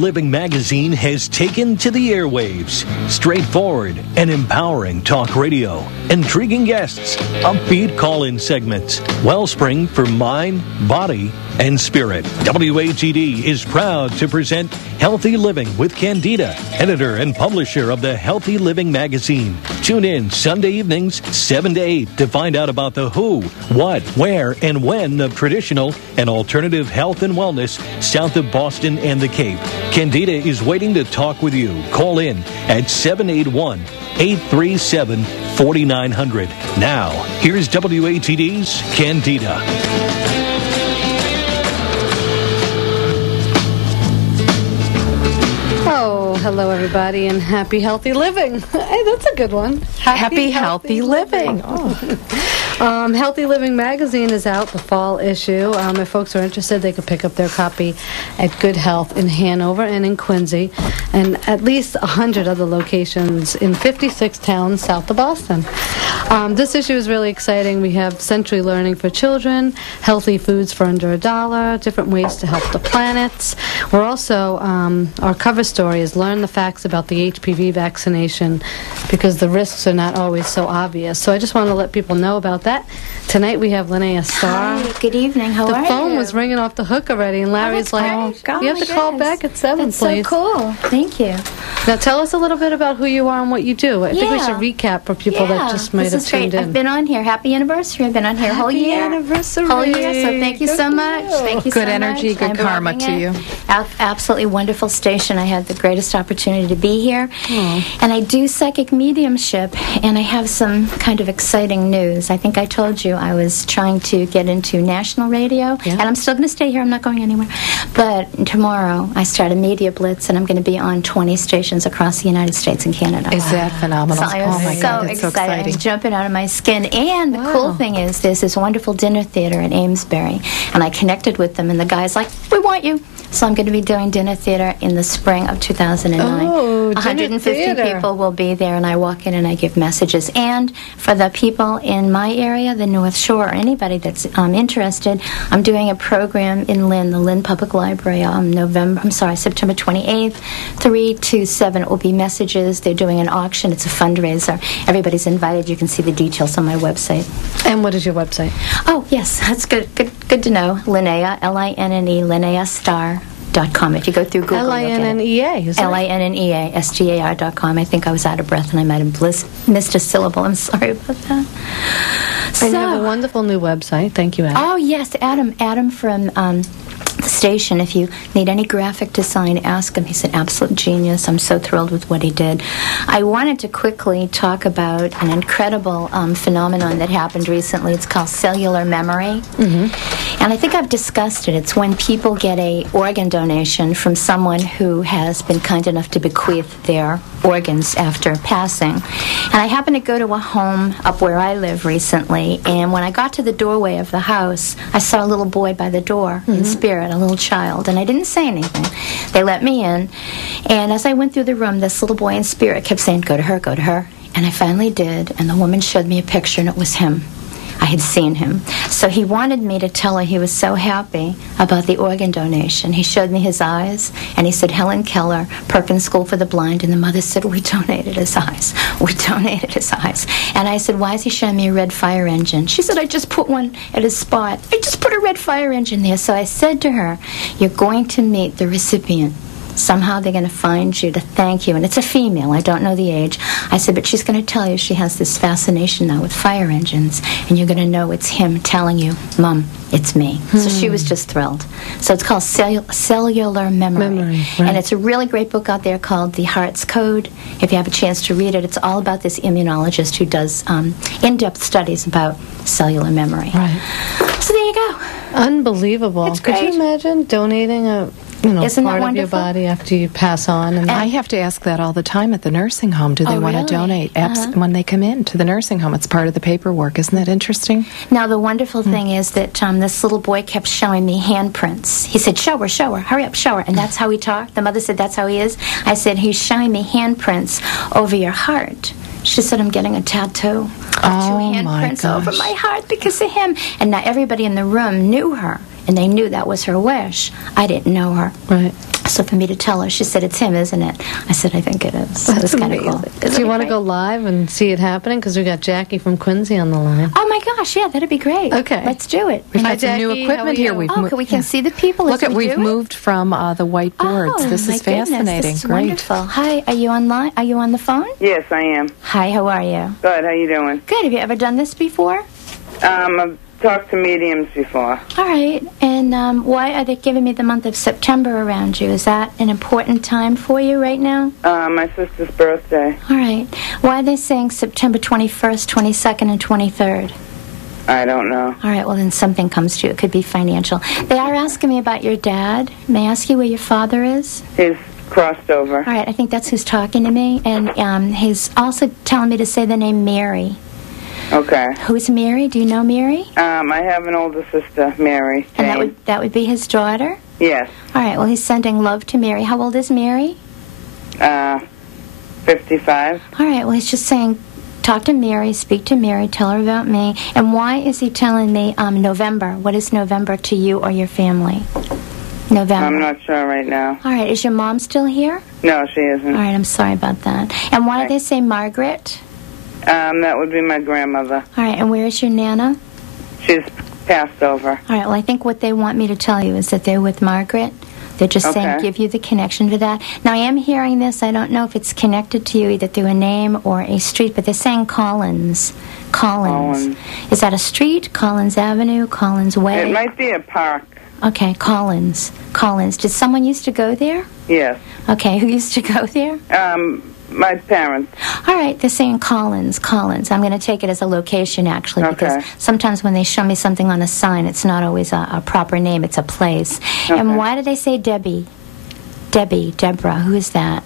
Living Magazine has taken to the airwaves. Straightforward and empowering talk radio, intriguing guests, upbeat call-in segments, wellspring for mind, body, and spirit. WATD is proud to present Healthy Living with Candida, editor and publisher of the Healthy Living Magazine. Tune in Sunday evenings, 7 to 8 to find out about the who, what, where, and when of traditional and alternative health and wellness south of Boston and the Cape. Candida is waiting to talk with you. Call in at 781-837-4900. Now, here's WATD's Candida. Hello, everybody, and happy healthy living. Hey, that's a good one. Happy healthy living. Oh. Healthy Living Magazine is out, the fall issue. If folks are interested, they could pick up their copy at Good Health in Hanover and in Quincy, and at least 100 other locations in 56 towns south of Boston. This issue is really exciting. We have Century Learning for Children, healthy foods for under $1, different ways to help the planet. We're also, our cover story is Learn the Facts About the HPV Vaccination, because the risks are not always so obvious. So I just want to let people know about that. Tonight we have Linnea Starr. Hi, good evening. How are you? The phone was ringing off the hook already, and Larry's you have to call back at 7, that's please. So cool. Thank you. Now tell us a little bit about who you are and what you do. I think we should recap for people that just might have tuned in. I've been on here. Happy anniversary. I've been on here whole year. Happy anniversary. Whole year. So thank you so much. Thank you so much. Good energy, good karma to you. Absolutely wonderful station. I had the greatest opportunity to be here. And I do psychic mediumship, and I have some kind of exciting news. I think I told you I was trying to get into national radio, and I'm still going to stay here. I'm not going anywhere. But tomorrow I start a media blitz, and I'm going to be on 20 stations across the United States and Canada. Is that phenomenal? So I'm so excited. I'm jumping out of my skin. And the cool thing is there's this wonderful dinner theater in Amesbury, and I connected with them, and the guy's like, we want you. So I'm going to be doing dinner theater in the spring of 2009. 150 people will be there, and I walk in and I give messages. And for the people in my area, the North Shore, or anybody that's interested, I'm doing a program in Lynn, the Lynn Public Library, September 28th, 3 to 7. It will be messages. They're doing an auction. It's a fundraiser. Everybody's invited. You can see the details on my website. And what is your website? Oh, yes, that's good to know. Linnea, L-I-N-N-E, linneastar.com. If you go through Google, L-I-N-N-E-A, is it? linneastar.com. I think I was out of breath and I might have missed a syllable. I'm sorry about that. And you have a wonderful new website. Thank you, Adam. Oh, yes, Adam from the station. If you need any graphic design, ask him. He's an absolute genius. I'm so thrilled with what he did. I wanted to quickly talk about an incredible phenomenon that happened recently. It's called cellular memory. And I think I've discussed it. It's when people get a organ donation from someone who has been kind enough to bequeath their organs after passing. And I happened to go to a home up where I live recently, and when I got to the doorway of the house, I saw a little boy by the door in spirit, a little child, and I didn't say anything. They let me in, and as I went through the room, this little boy in spirit kept saying, go to her, go to her. And I finally did, and the woman showed me a picture, and it was him. I had seen him. So he wanted me to tell her he was so happy about the organ donation. He showed me his eyes, and he said, Helen Keller, Perkins School for the Blind, and the mother said, we donated his eyes. We donated his eyes. And I said, why is he showing me a red fire engine? She said, I just put one at his spot. I just put a red fire engine there. So I said to her, you're going to meet the recipient. Somehow they're going to find you to thank you. And it's a female. I don't know the age. I said, but she's going to tell you she has this fascination now with fire engines. And you're going to know it's him telling you, Mom, it's me. So she was just thrilled. So it's called Cellular Memory. And it's a really great book out there called The Heart's Code. If you have a chance to read it, it's all about this immunologist who does in-depth studies about cellular memory. So there you go. Unbelievable. It's great. Could you imagine donating a part of your body after you pass on? And I have to ask that all the time at the nursing home. Do they want to donate when they come in to the nursing home? It's part of the paperwork. Isn't that interesting? Now, the wonderful thing is that this little boy kept showing me handprints. He said, show her, hurry up, show her. And that's how he talked. The mother said, that's how he is. I said, he's showing me handprints over your heart. She said, I'm getting a tattoo of 2 handprints over my heart because of him. And now everybody in the room knew her, and they knew that was her wish. I didn't know her. So for me to tell her, she said, "It's him, isn't it?" I said, "I think it is." So That's it's kind of amazing. cool. Do you want to go live and see it happening? Because we got Jackie from Quincy on the line. Oh my gosh, yeah, that'd be great. Okay. Let's do it. We've Hi, got some new Jackie. equipment How are here. you? We can see the people. Look as at we we've do it. moved from the whiteboards. Oh, This my is goodness, fascinating. This is Great. wonderful. Hi, are you online? Are you on the phone? Yes, I am. Hi, how are you? Good. How you doing? Good. Have you ever done this before? I've talked to mediums before. All right. And why are they giving me the month of September around you? Is that an important time for you right now? My sister's birthday. All right. Why are they saying September 21st, 22nd, and 23rd? I don't know. All right, well, then something comes to you. It could be financial. They are asking me about your dad. May I ask you where your father is? He's crossed over. All right, I think that's who's talking to me. And he's also telling me to say the name Mary. Okay. Who's Mary? Do you know Mary? I have an older sister, Mary. And Jane. that would be his daughter? Yes. All right, well, he's sending love to Mary. How old is Mary? 55. All right, well, he's just saying, talk to Mary, speak to Mary, tell her about me. And why is he telling me November? What is November to you or your family? November. I'm not sure right now. All right, is your mom still here? No, she isn't. All right, I'm sorry about that. And why do they say Margaret? That would be my grandmother. All right, and where is your Nana? She's passed over. All right, well, I think what they want me to tell you is that they're with Margaret. They're just saying give you the connection to that. Now, I am hearing this. I don't know if it's connected to you either through a name or a street, but they're saying Collins. Collins. Is that a street? Collins Avenue? Collins Way? It might be a park. Okay, Collins. Collins. Did someone used to go there? Yes. Okay, who used to go there? My parents. All right, they're saying Collins. Collins. I'm going to take it as a location, actually, because sometimes when they show me something on a sign, it's not always a proper name. It's a place. Okay. And why do they say Debbie? Deborah. Who is that?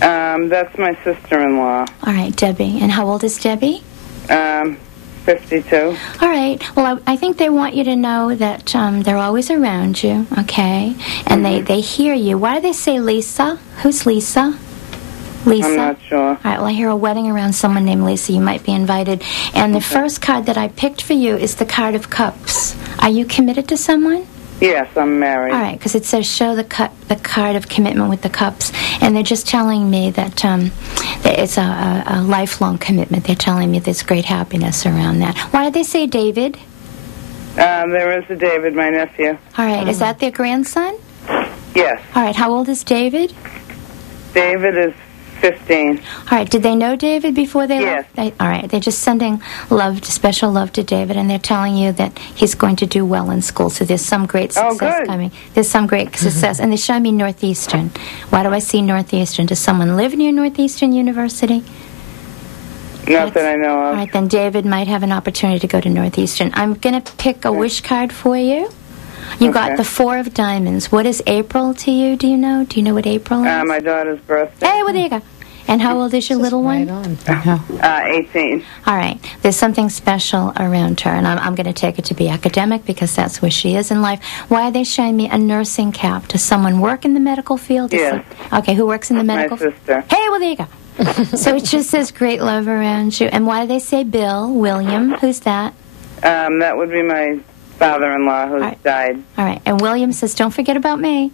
That's my sister-in-law. All right, Debbie. And how old is Debbie? 52. All right. Well, I think they want you to know that they're always around you, okay? And they hear you. Why do they say Lisa? Who's Lisa? Lisa? I'm not sure. All right, well, I hear a wedding around someone named Lisa. You might be invited. And the first card that I picked for you is the card of cups. Are you committed to someone? Yes, I'm married. All right, because it says show the card of commitment with the cups. And they're just telling me that it's a lifelong commitment. They're telling me there's great happiness around that. Why did they say David? There is a David, my nephew. All right, is that their grandson? Yes. All right, how old is David? David is 15. All right, did they know David before they Yes. left? All right, they're just sending special love to David, and they're telling you that he's going to do well in school, so there's some great success coming. There's some great success, and they show me Northeastern. Why do I see Northeastern? Does someone live near Northeastern University? Not that I know of. All right, then David might have an opportunity to go to Northeastern. I'm going to pick a wish card for you. You got the 4 of diamonds. What is April to you? Do you know? Do you know what April is? My daughter's birthday. Hey, well, there you go. And how old is your little one? Right on. 18. All right. There's something special around her, and I'm going to take it to be academic because that's where she is in life. Why are they showing me a nursing cap? Does someone work in the medical field? Yes. Okay, who works in the medical My sister. Hey, well, there you go. So it just says great love around you. And why do they say Bill, William? Who's that? That would be my father-in-law who's died. All right. And William says, don't forget about me.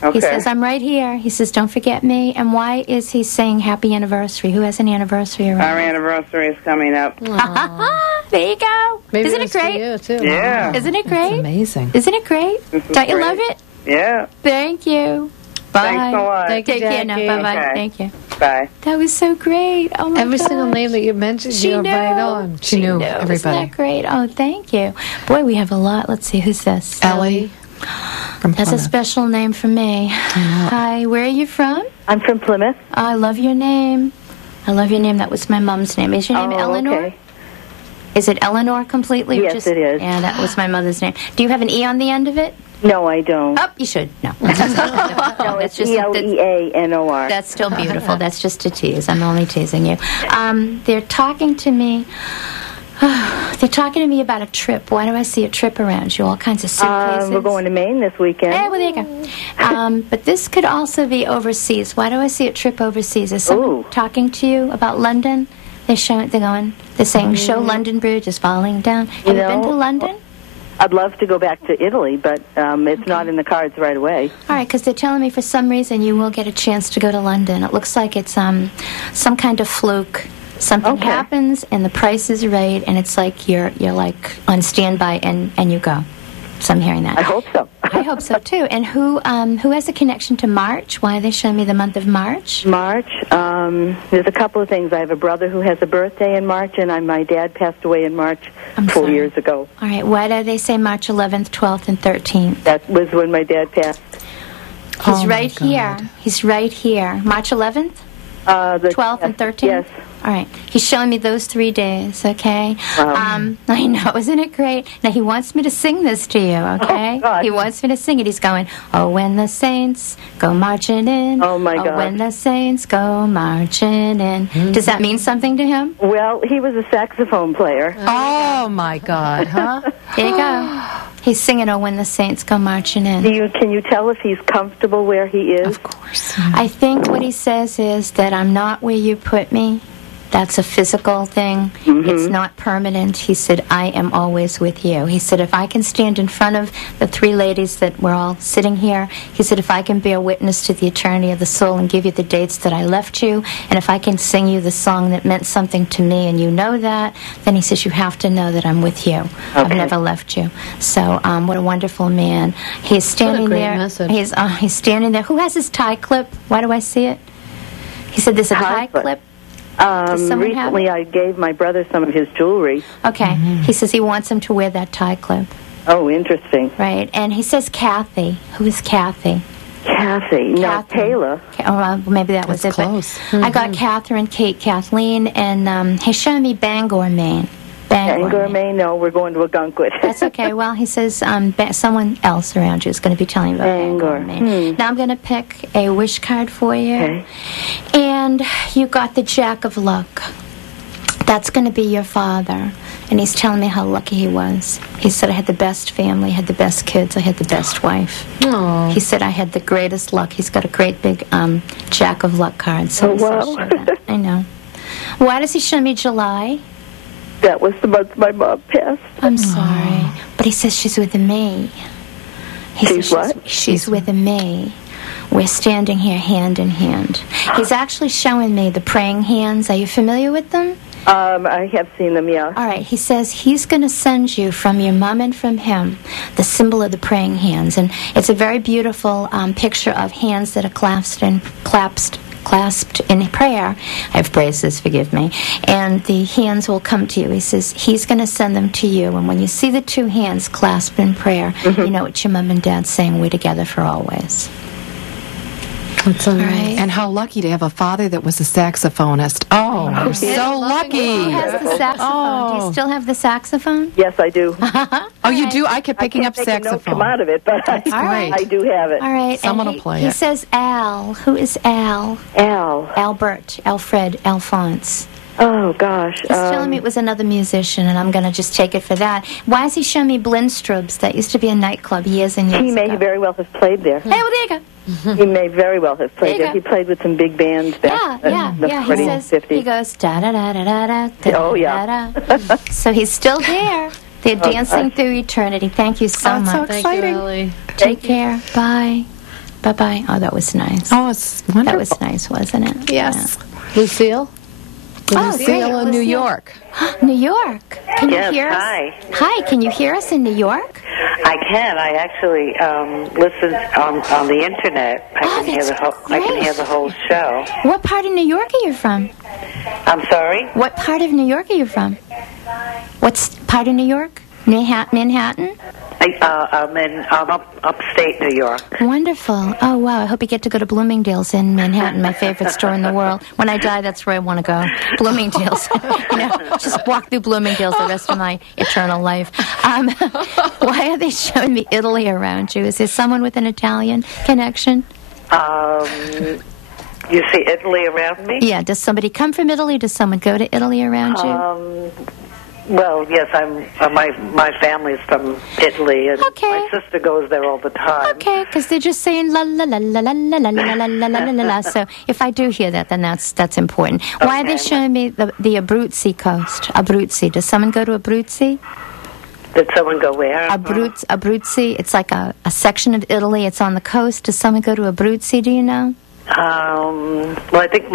Okay. He says, I'm right here. He says, don't forget me. And why is he saying happy anniversary? Who has an anniversary around? Our anniversary is coming up. There you go. Maybe Isn't it great? You too. Yeah. Isn't it great? It's amazing. Isn't it great? Don't you great. love it? Yeah. Thank you. Bye. Thanks a lot. Thank you, Take care now. Jackie. Bye-bye. Okay. Thank you. Bye. That was so great. Oh, my Every gosh. single name that you mentioned, She you're knew. right on. She knew Isn't everybody. that great? Oh, thank you. Boy, we have a lot. Let's see. Who's this? Ellie from That's a Plymouth. special name for me. Hi, where are you from? I'm from Plymouth. Oh, I love your name. I love your name. That was my mom's name. Is your name Eleanor? Okay. Is it Eleanor completely? or Yes, just, it is. Yeah, that was my mother's name. Do you have an E on the end of it? No, I don't. Oh, you should. No. No, that's it's just Eleanor. That's still beautiful. That's just a tease. I'm only teasing you. They're talking to me. They're talking to me about a trip. Why do I see a trip around you? All kinds of suitcases. We're going to Maine this weekend. Hey, well, there you go. But this could also be overseas. Why do I see a trip overseas? Is someone talking to you about London? They're saying, show London Bridge is falling down. Have you been to London? I'd love to go back to Italy, but it's not in the cards right away. All right, because they're telling me for some reason you will get a chance to go to London. It looks like it's some kind of fluke. Something happens, and the price is right, and it's like you're like on standby, and you go. So I'm hearing that. I hope so. I hope so too. And who has a connection to March? Why are they showing me the month of March? March. There's a couple of things. I have a brother who has a birthday in March, and my dad passed away in March 4 years ago. All right. Why do they say March 11th, 12th, and 13th? That was when my dad passed. He's right here. He's right here. March 11th, 12th, and 13th. Yes. All right. He's showing me those 3 days, okay? Wow. I know. Isn't it great? Now, he wants me to sing this to you, okay? Oh, God. He wants me to sing it. He's going, oh, when the saints go marching in. Oh, my God. Oh, when the saints go marching in. Does that mean something to him? Well, he was a saxophone player. Oh, my God, huh? There you go. He's singing, oh, when the saints go marching in. Can you tell if he's comfortable where he is? Of course. I think what he says is that I'm not where you put me. That's a physical thing. It's not permanent. He said, I am always with you. He said, if I can stand in front of the 3 ladies that we're all sitting here, he said, if I can bear witness to the eternity of the soul and give you the dates that I left you, and if I can sing you the song that meant something to me and you know that, then he says, you have to know that I'm with you. Okay. I've never left you. So what a wonderful man. He's standing great there. message. He's standing there. Who has his tie clip? Why do I see it? He said, there's a tie clip. Recently, I gave my brother some of his jewelry. Okay. He says he wants him to wear that tie clip. Oh, interesting. Right. And he says Kathy. Who is Kathy? Kathy. No, Taylor. Maybe that was That's it. close. I got Catherine, Kate, Kathleen, and he's showing me Bangor, Maine. Bangor, Maine. No, we're going to Agunquit. That's okay. Well, he says someone else around you is going to be telling you about Bangor, Maine. Now I'm going to pick a wish card for you. Okay. And you got the Jack of Luck. That's going to be your father. And he's telling me how lucky he was. He said, I had the best family, I had the best kids, I had the best wife. Aww. He said, I had the greatest luck. He's got a great big Jack of Luck card. So wow. I know. Why does he show me July? That was the month my mom passed. I'm sorry. But he says she's with me. She's what? She's with me. We're standing here hand in hand. He's actually showing me the praying hands. Are you familiar with them? I have seen them, yeah. All right. He says he's going to send you from your mom and from him the symbol of the praying hands. And it's a very beautiful picture of hands that are clasped in prayer. I have braces, forgive me. And the hands will come to you. He says he's going to send them to you. And when you see the 2 hands clasped in prayer, you know it's your mom and dad saying, we're together for always. That's so nice. Right. And how lucky to have a father that was a saxophonist. Oh, I'm so lucky. Who has the saxophone? Do you still have the saxophone? Yes, I do. Oh, you do? I kept picking up I can't make a note saxophone. come out of it, but That's great. I do have it. All right. Someone and will play he it. says Al. Who is Al? Al. Albert, Alfred, Alphonse. Oh, gosh. He's telling me it was another musician, and I'm going to just take it for that. Why is he showing me Blindstrubs? That used to be a nightclub years and years He may ago. very well have played there. Hey, well, there you go. He may very well have played There you there. go. He played with some big bands back in the He 40s, says 50s. he goes da da da da da da da. Oh, yeah. Da. So he's still there. They're dancing through eternity. Thank you so That's so much. exciting. Thank you, Ellie. Take care. Bye. Bye bye. Oh, that was nice. Oh, it's wonderful. That was nice, wasn't it? Yes. Lucille? Oh, Lucille great. in New Lucille. York. New York. Can Yes, you hear us? hi. Hi, can you hear us in New York? I can. I actually listen on the internet. I Oh, can hear that's the whole. I can great. hear the whole show. What part of New York are you from? I'm sorry. What part of New York are you from? What's part of New York? Manhattan? I'm upstate New York. Wonderful. Oh, wow. I hope you get to go to Bloomingdale's in Manhattan, my favorite store in the world. When I die, that's where I want to go. Bloomingdale's. Just walk through Bloomingdale's the rest of my eternal life. Why are they showing me Italy around you? Is there someone with an Italian connection? You see Italy around me? Yeah. Does somebody come from Italy? Does someone go to Italy around you? Well, yes, my family's from Italy, and Okay. my sister goes there all the time. Okay, because they're just saying la la la la la la la la la la la la la. So if I do hear that, then that's important. Why are they Okay. showing me the Abruzzi coast? Abruzzi. Does someone go to Abruzzi? Did someone go where? Abruzzi. It's like a section of Italy. It's on the coast. Does someone go to Abruzzi? Do you know? Well, I think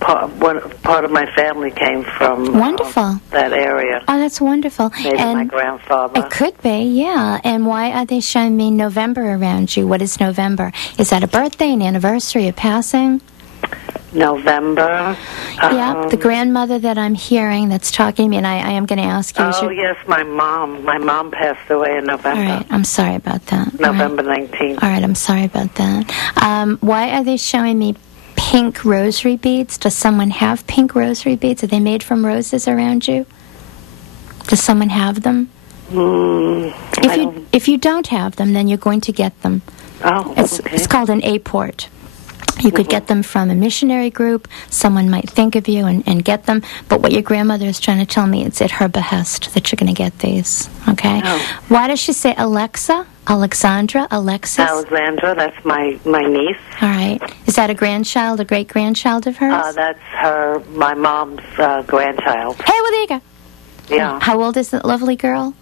part of my family came from Wonderful. That area. Oh, that's wonderful. Maybe and my grandfather. It could be, yeah. And why are they showing me November around you? What is November? Is that a birthday, an anniversary, a passing? November. Yeah, the grandmother that I'm hearing that's talking to me, and I am going to ask you. Oh, yes, my mom. My mom passed away in November. All right, I'm sorry about that. November 19th. All right, I'm sorry about that. Why are they showing me pink rosary beads? Does someone have pink rosary beads? Are they made from roses around you? Does someone have them? If you don't have them, then you're going to get them. Oh, okay. It's called an A-port. You could get them from a missionary group. Someone might think of you and get them. But what your grandmother is trying to tell me, it's at her behest that you're going to get these. Okay? Oh. Why does she say Alexa? Alexandra? Alexis? Alexandra, that's my niece. All right. Is that a grandchild, a great-grandchild of hers? That's my mom's grandchild. Hey, well, there you go. Yeah. How old is that lovely girl?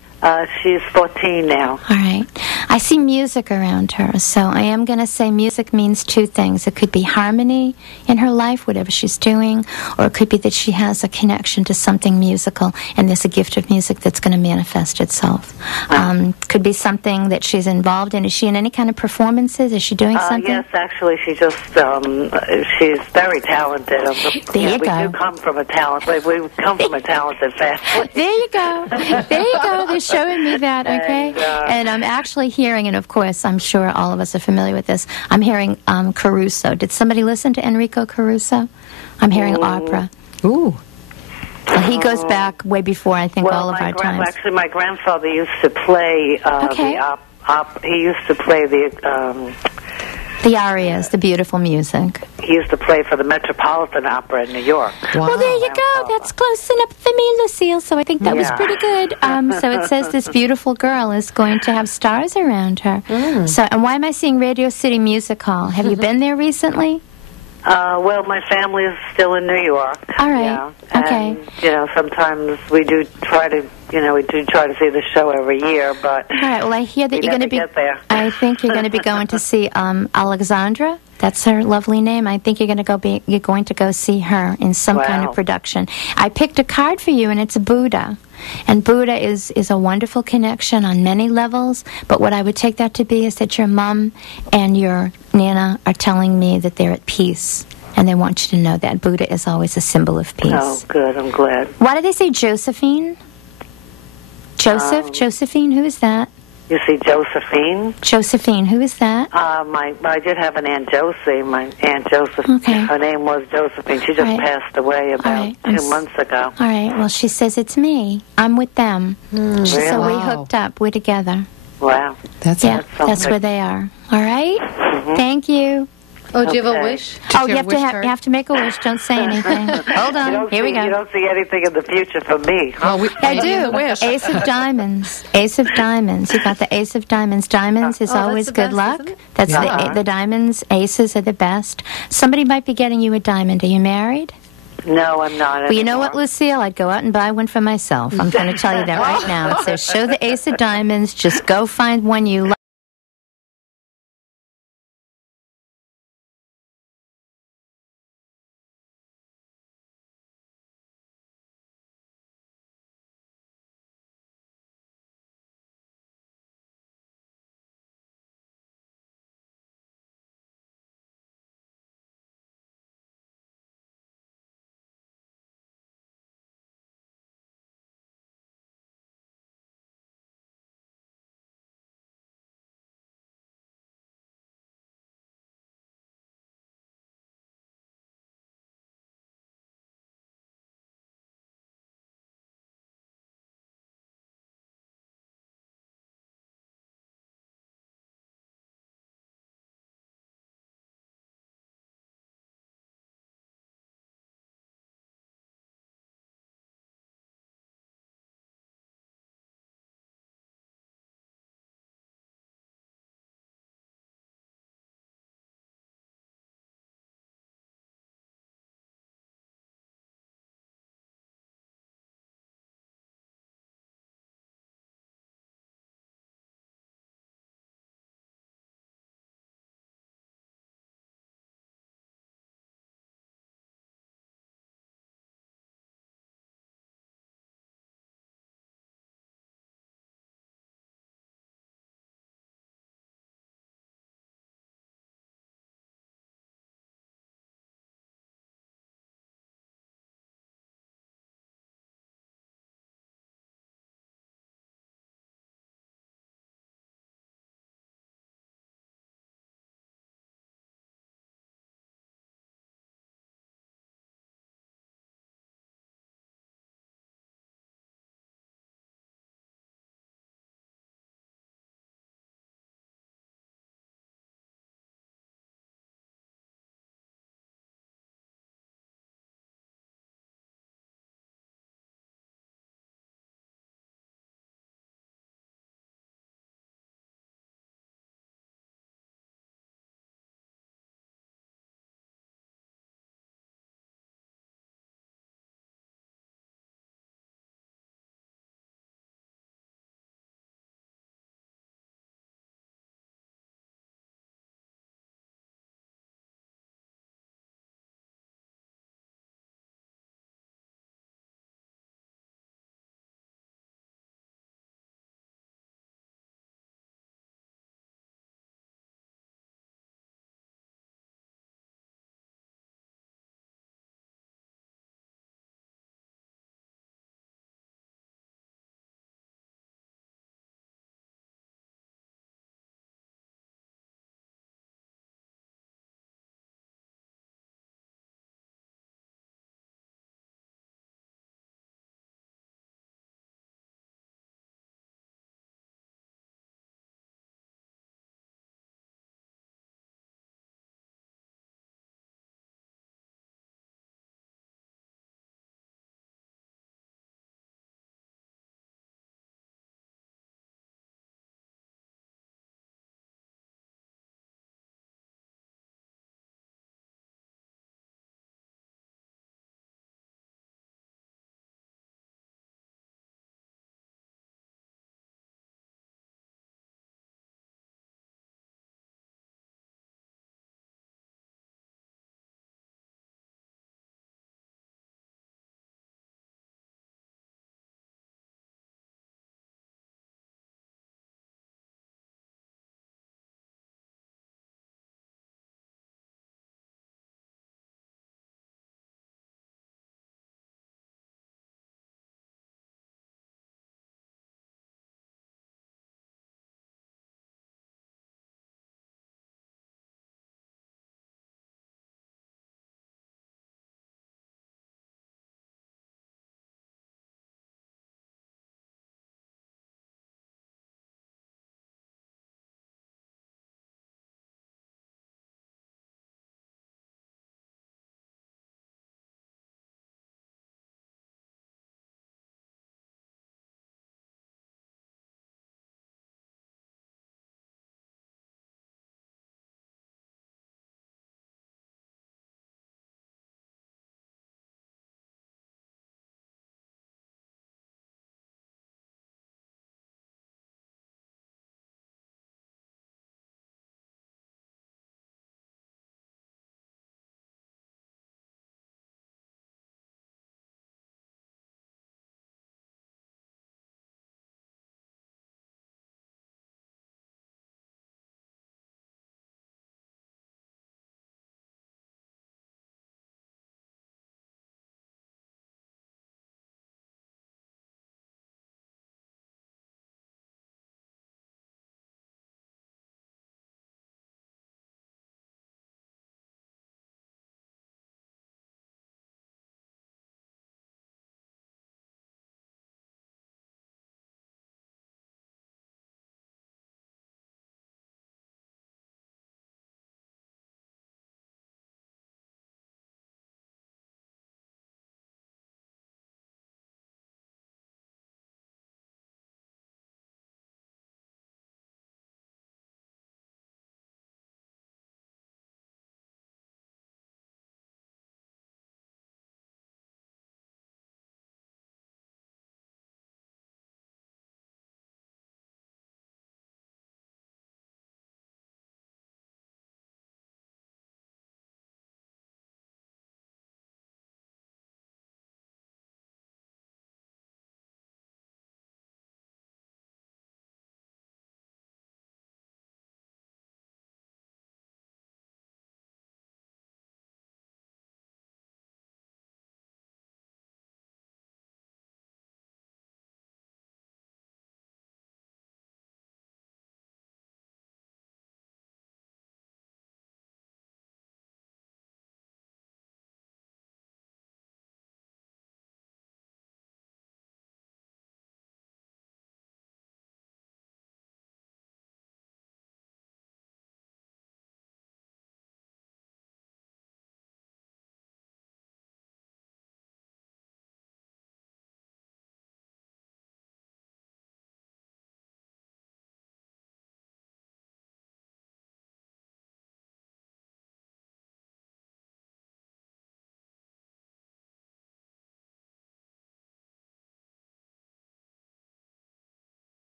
She's 14 now. All right. I see music around her, so I am going to say music means two things. It could be harmony in her life, whatever she's doing, or it could be that she has a connection to something musical, and there's a gift of music that's going to manifest itself. Could be something that she's involved in. Is she in any kind of performances? Is she doing something? Yes, actually, she's very talented. There you go. We do come from a talented family. There you go. There you go. They're showing me that, okay? And I'm actually hearing, and of course, I'm sure all of us are familiar with this, I'm hearing Caruso. Did somebody listen to Enrico Caruso? I'm hearing opera. Ooh. Well, he goes back way before, I think, all of our times. Actually, my grandfather used to play he used to play the arias, the beautiful music. He used to play for the Metropolitan Opera in New York. Wow. Well, there you go. That's close enough for me, Lucille. So I think that was pretty good. So it says this beautiful girl is going to have stars around her. So, and why am I seeing Radio City Music Hall? Have you been there recently? Well, my family is still in New York. All right. Yeah. Okay. And, sometimes we do try to see the show every year, but all right. Well, I hear that you're going to be. Get there. I think you're going to be going to see Alexandra. That's her lovely name. I think you're going to go see her in some kind of production. I picked a card for you, and it's Buddha. And Buddha is a wonderful connection on many levels, but what I would take that to be is that your mom and your Nana are telling me that they're at peace, and they want you to know that. Buddha is always a symbol of peace. Oh, good. I'm glad. Why do they say Josephine? Josephine, who is that? You see Josephine? Josephine, who is that? I did have an Aunt Josie. My Aunt Josephine. Okay. Her name was Josephine. She just passed away about 2 months ago. All right. Well, she says it's me. I'm with them. Really? So we hooked up. We're together. Wow. That's where they are. All right? Thank you. Oh, do you have a wish? Oh, you have to make a wish. Don't say anything. Hold on. Here we go. You don't see anything in the future for me, huh? Well, I do. Ace of Diamonds. Ace of Diamonds. You got the Ace of Diamonds. Diamonds is always good best, luck. isn't it? That's the diamonds. Aces are the best. Somebody might be getting you a diamond. Are you married? No, I'm not. Well, you know what, Lucille? I'd go out and buy one for myself. I'm going to tell you that right now. It says, show the Ace of Diamonds. Just go find one you love.